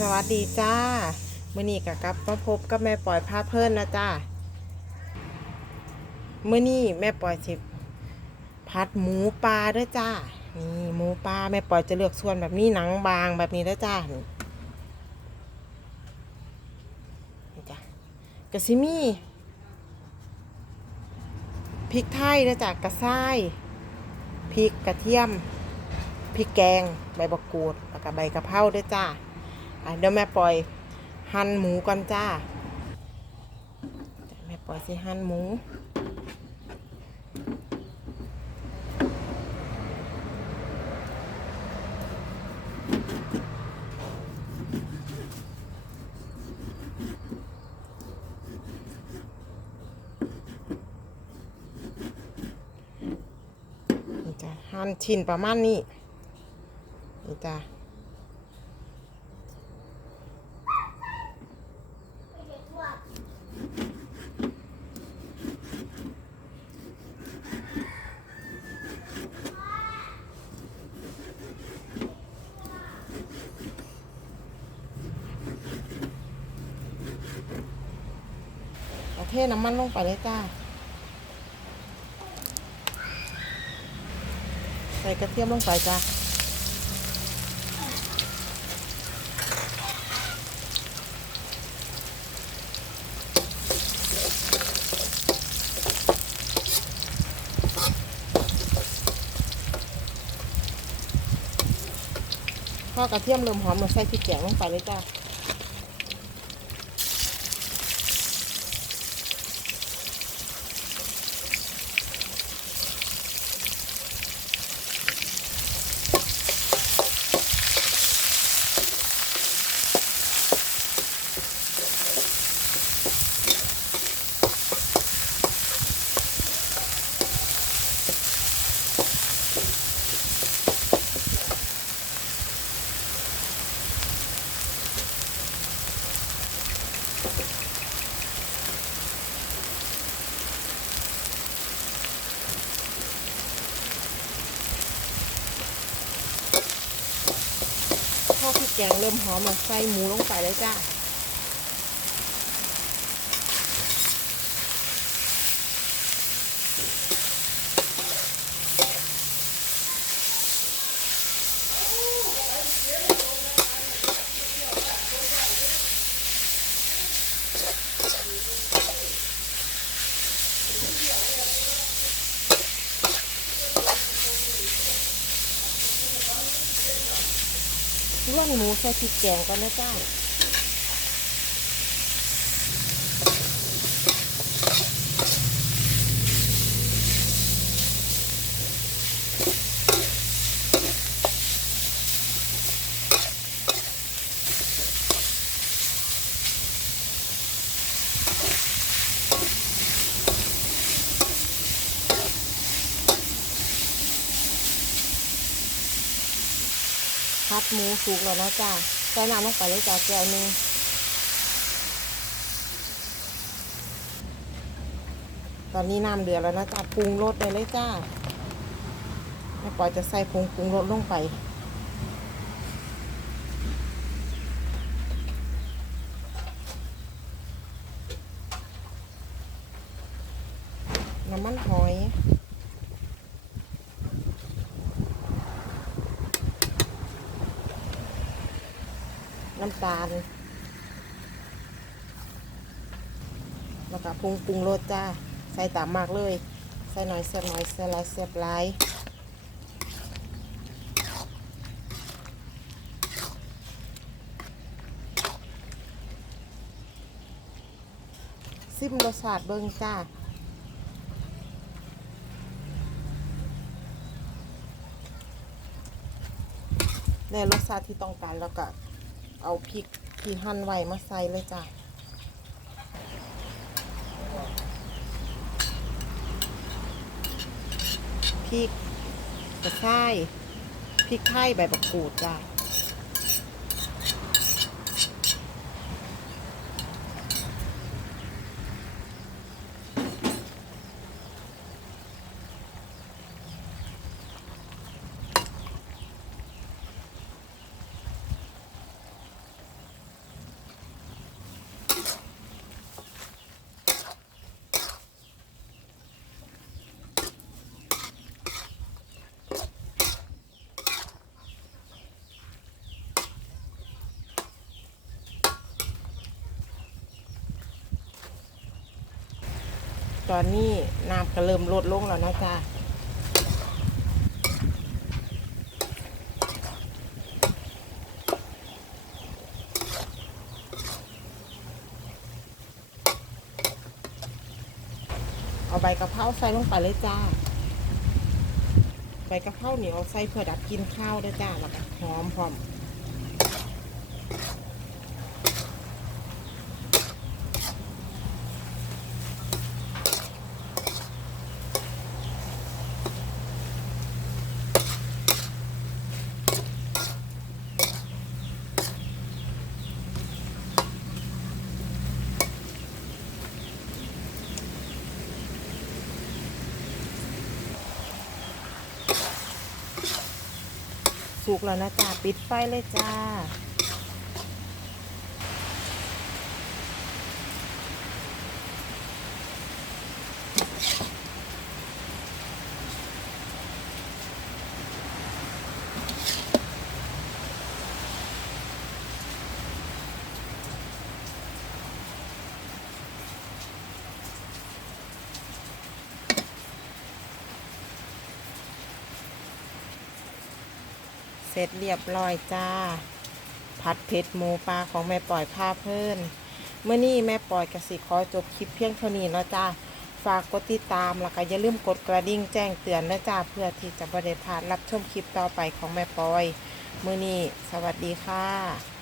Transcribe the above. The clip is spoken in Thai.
สวัสดีจ้ามื่อนี้กับกับมาพบกับแม่ปล่อยพาเพิ่นนะจ้าเมื่อนี้แม่ปล่อยสิผัดหมูปลาด้อจ้านี่หมูปลาแม่ปล่อยจะเลือกส่วนแบบนี้หนังบางแบบนี้เด้อจ้านี่จ้ะกระซิมีพริกไทยเด้อจ้ากระซ้ายพริกกระเทียมพริกแกงใบบักกูดแล้วก็ใบกะเพราด้วยจ้า เดี๋ยวแม่ปล่อยหั่นหมูก่อนจ้า แม่ปล่อยสิหั่นหมูหั่นชิ้นประมาณนี้นี่จ้ะเอาเทน้ำมันลงไปเลยจ้า ใส่กระเทียมลงไปจ้าพอกระเทียมเริ่มหอมเราใส่พริกแกงลงไปเลยจ้า พอพริกแกงเริ่มหอมมาใส่หมูลงไปเลยจ้า ลวงหมูใส่พริกแกงก่อนนะจ้า พัดหมูสุกแล้วนะจ้าใส่น้ำลงไปเลยจ้าแก้วนึงตอนนี้น้ำเดือดแล้วนะจ้าปรุงรสไปเลยจ้าแม่ปอยจะใส่ผงปรุงรสลงไปน้ำมันหอย น้ำตาลแล้วก็ปรุงปรุงรสจ้า ใส่ตามมากเลย ใส่หน่อยเสียบหน่อยใส่หลายเสียบหลายซิมรสชาติเบิ่งจ้าในรสชาติที่ต้องการแล้วก็ เอาพริกที่หั่นไว้มาใส่เลยจ้ะพริกกระช่ายพริกไทยใบบักกูดจ้ะ อนนี้น้ำก็เริ่มลดลงแล้วนะจ๊ะเอาใบกะเพราใส่ลงไปเลยจ้า ใบกะเพราเหนียวใส่เพื่อดับกลินข้าวด้วยจ้าแล้วก็หอมพร้อม สุกแล้วนะจ๊ะปิดไฟเลยจ้า เสร็จเรียบร้อยจ้า ผัดเผ็ดหมูปลาของแม่ปล่อยผ้าเพิ่นเมื่อนี้แม่ปล่อยกสิขอจบคลิปเพียงเท่านี้เนาะจ้าฝากกดติดตามแล้วก็อย่าลืมกดกระดิ่งแจ้งเตือนนะจ้าเพื่อที่จะบริพลาดรับชมคลิปต่อไปของแม่ปอย มื่อนี้สวัสดีค่ะ